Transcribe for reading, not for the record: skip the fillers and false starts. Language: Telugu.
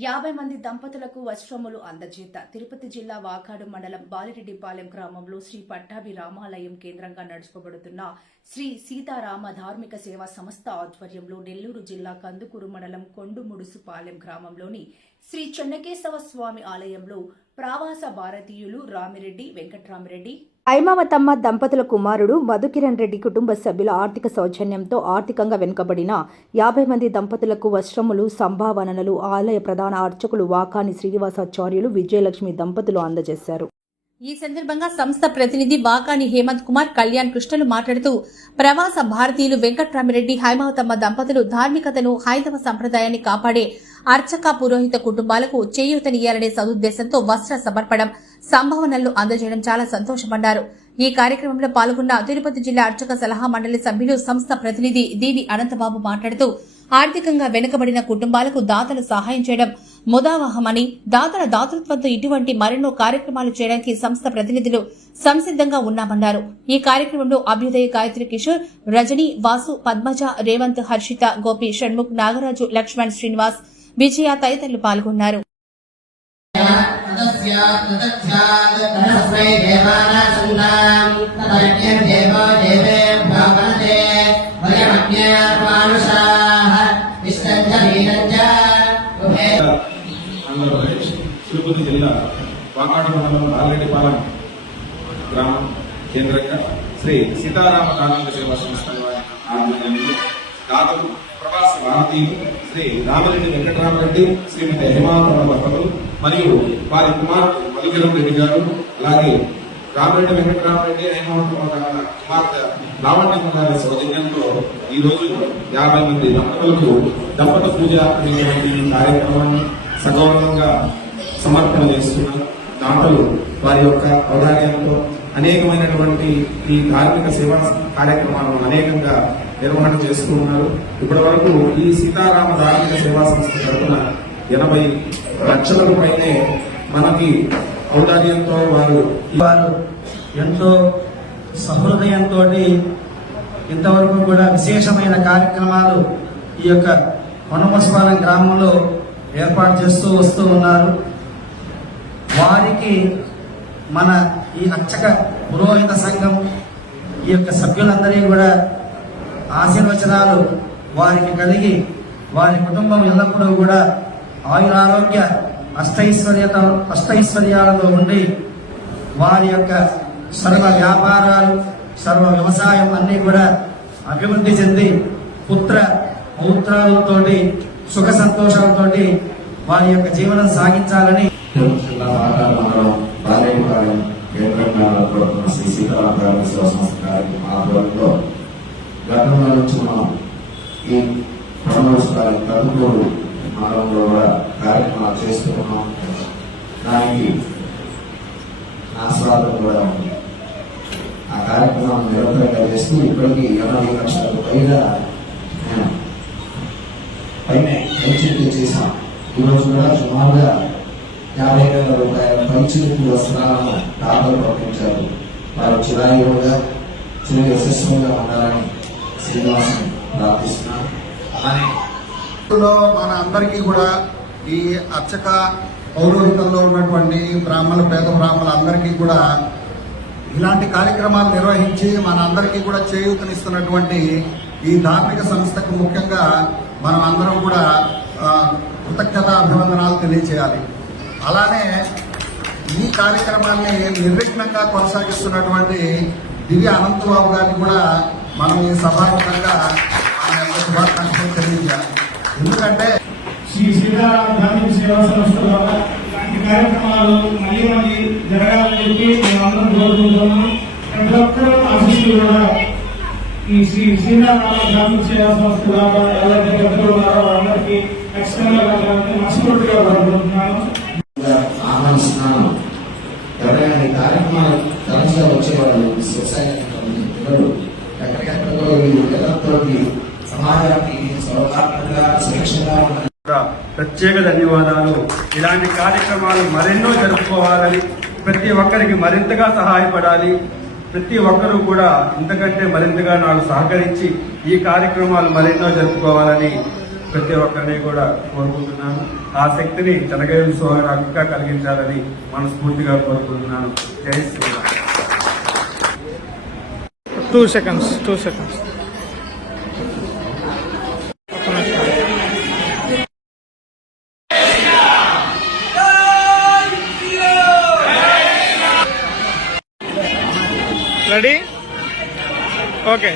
50 మంది దంపతులకు వస్త్రములు అందజేత తిరుపతి జిల్లా వాకాడు మండలం బాలిరెడ్డిపాలెం గ్రామంలో శ్రీ పట్టాభి రామాలయం కేంద్రంగా నడుచుకోబడుతున్న శ్రీ సీతారామ ధార్మిక సేవా సంస్థ ఆధ్వర్యంలో నెల్లూరు జిల్లా కందుకూరు మండలం కొండుముడుసుపాలెం గ్రామంలోని శ్రీ చెన్నకేశవ స్వామి ఆలయంలో ప్రవాస భారతీయులు రామిరెడ్డి వెంకట్రామిరెడ్డి ఐమావతమ్మ దంపతుల కుమారుడు మధుకిరణ్ రెడ్డి కుటుంబ సభ్యుల ఆర్థిక సౌజన్యంతో ఆర్థికంగా వెనుకబడిన 50 మంది దంపతులకు వస్త్రములు సంభావనలు ఆలయ ప్రధాన అర్చకులు వాకాని శ్రీనివాసాచార్యులు విజయలక్ష్మి దంపతులు అందజేశారు. ఈ సందర్భంగా సంస్థ ప్రతినిధి వాకాని హేమంత్ కుమార్ కళ్యాణ్ కృష్ణలు మాట్లాడుతూ ప్రవాస భారతీయులు వెంకట్రామిరెడ్డి హైమావతమ్మ దంపతులు ధార్మికతను హైందవ సంప్రదాయాన్ని కాపాడే అర్చక పురోహిత కుటుంబాలకు చేయూతనియ్యాలనే సదుద్దేశంతో వస్త్ర సమర్పణం సంభావనలు అందజేయడం చాలా సంతోషమన్నారు. ఈ కార్యక్రమంలో పాల్గొన్న తిరుపతి జిల్లా అర్చక సలహా మండలి సభ్యులు సంస్థ ప్రతినిధి దీవి అనంతబాబు మాట్లాడుతూ ఆర్థికంగా వెనుకబడిన కుటుంబాలకు దాతలు సహాయం చేయడం ముదావహమని, దాతల దాతృత్వంతో ఇటువంటి మరెన్నో కార్యక్రమాలు చేయడానికి సంస్థ ప్రతినిధులు సంసిద్దంగా ఉన్నామన్నారు. ఈ కార్యక్రమంలో అభ్యుదయ గాయత్రి కిషోర్, రజని, వాసు, పద్మజ, రేవంత్, హర్షిత, గోపి, షణ్ముఖ్, నాగరాజు, లక్ష్మణ్, శ్రీనివాస్, విజయ తదితరులు పాల్గొన్నారు. తిరుపతి జిల్లా వాకాడు మండలం బాలిరెడ్డిపాలెం గ్రామం కేంద్రంగా శ్రీ సీతారామ ధార్మిక సేవా సంస్థ ఆధ్వర్యంలో దాతలు ప్రవాస భారతీయులు శ్రీ రామిరెడ్డి వెంకట్రామరెడ్డి, శ్రీమతి హేమావతమ్మ దంపతులు మరియు వారి కుమారుడు మధుకిరణ్ రెడ్డి గారు, అలాగే రామిరెడ్డి వెంకట్రామరెడ్డి హేమావతమ్మ కుమార్తె లావణ్యమ్మ గారి సౌజన్యంతో ఈ రోజు 50 మంది దంపతులకు దంపత పూజ అనేటువంటి కార్యక్రమాన్ని సగౌరవంగా సమర్పణ చేస్తున్నారు. దాతలు వారి యొక్క ఔదార్యంతో అనేకమైనటువంటి ఈ ధార్మిక సేవా కార్యక్రమాలను అనేకంగా నిర్వహణ చేస్తూ ఉన్నారు. ఇప్పటి వరకు ఈ సీతారామ ధార్మిక సేవా సంస్థ తరఫున 80 లక్షల పైనే మనకి ఔదార్యంతో వారు ఎంతో సహృదయంతో ఇంతవరకు కూడా విశేషమైన కార్యక్రమాలు ఈ యొక్క కొండముడుసుపాలెం గ్రామంలో ఏర్పాటు చేస్తూ వస్తూ ఉన్నారు. వారికి మన ఈ అర్చక పురోహిత సంఘం ఈ యొక్క సభ్యులందరికీ కూడా ఆశీర్వచనాలు వారికి కలిగి వారి కుటుంబం ఎల్లప్పుడూ కూడా ఆయురారోగ్య అష్టైశ్వర్యాలతో ఉండి వారి యొక్క సర్వ వ్యాపారాలు సర్వ వ్యవసాయం అన్ని కూడా అభివృద్ధి చెంది పుత్ర పౌత్రాలతోటి సుఖ సంతోషాలతోటి వారి యొక్క జీవనం సాగించాలని గతంలో నుంచి మనం ఈ కందుకూరు మండలంలో కూడా కార్యక్రమాలు చేస్తున్నాం. దానికి ఆస్వాదం కూడా ఉంది. ఆ కార్యక్రమాన్ని నిరంతరంగా చేస్తూ ఇప్పటికీ 80 లక్షలకు పైన చేశాం. ఈరోజు కూడా సుమారుగా 50,000 రూపాయల పైచిలుకు వస్త్రాలను దాతలు పంపించారు. వారు చిరాయుగా చిరు యశస్సుగా ఉండాలని శ్రీనివాసం ప్రార్థిస్తున్నారు. మన అందరికీ కూడా ఈ అర్చక పౌరోహితంలో ఉన్నటువంటి పేద బ్రాహ్మణులు అందరికీ కూడా ఇలాంటి కార్యక్రమాలు నిర్వహించి మన అందరికీ కూడా చేయూతనిస్తున్నటువంటి ఈ ధార్మిక సంస్థకు ముఖ్యంగా మనం అందరం కూడా కృతజ్ఞత అభివందనాలు తెలియచేయాలి. అలానే ఈ కార్యక్రమాన్ని నిర్విఘ్నంగా కొనసాగిస్తున్నటువంటి దివ్య అనంతబాబు గారిని కూడా మనం ఈ సభాముఖంగా శుభాకాంక్షలు తెలియజేయాలి. ఎందుకంటే శ్రీ సీతారామ ధార్మిక సేవా సంస్థ ద్వారా ఇలాంటి కార్యక్రమాలు మళ్ళీ జరగాలని చెప్పి మేము అందరం కోరుకుంటున్నాం. ప్రతి ఒక్కరూ ఆశిస్తూ కూడా ఈ శ్రీ సీతారామ ధార్మిక సేవా సంస్థ ద్వారా ఎవరైతే పెద్దలు ఉన్నారో అందరికీ ఖచ్చితంగా మనస్ఫూర్తిగా కోరుకుంటున్నాను. ఆహ్వానిస్తున్నాను. ఎవరైనా ఈ కార్యక్రమాలు తరచుగా వచ్చేవాళ్ళు ఎక్కడికెక్కడికి సమాజానికి ప్రత్యేక ధన్యవాదాలు. ఇలాంటి కార్యక్రమాలు మరెన్నో జరుపుకోవాలని, ప్రతి ఒక్కరికి మరింతగా సహాయపడాలి. ప్రతి ఒక్కరూ కూడా ఇంతకంటే మరింతగా నాకు సహకరించి ఈ కార్యక్రమాలు మరెన్నో జరుపుకోవాలని ప్రతి ఒక్కరిని కూడా కోరుకుంటున్నాను. ఆ శక్తిని చెనగేరు స్వామి ఇంకా కలిగించాలని మనస్ఫూర్తిగా కోరుకుంటున్నాను. జై శ్రీరామ్. 2 seconds. Ready? Okay.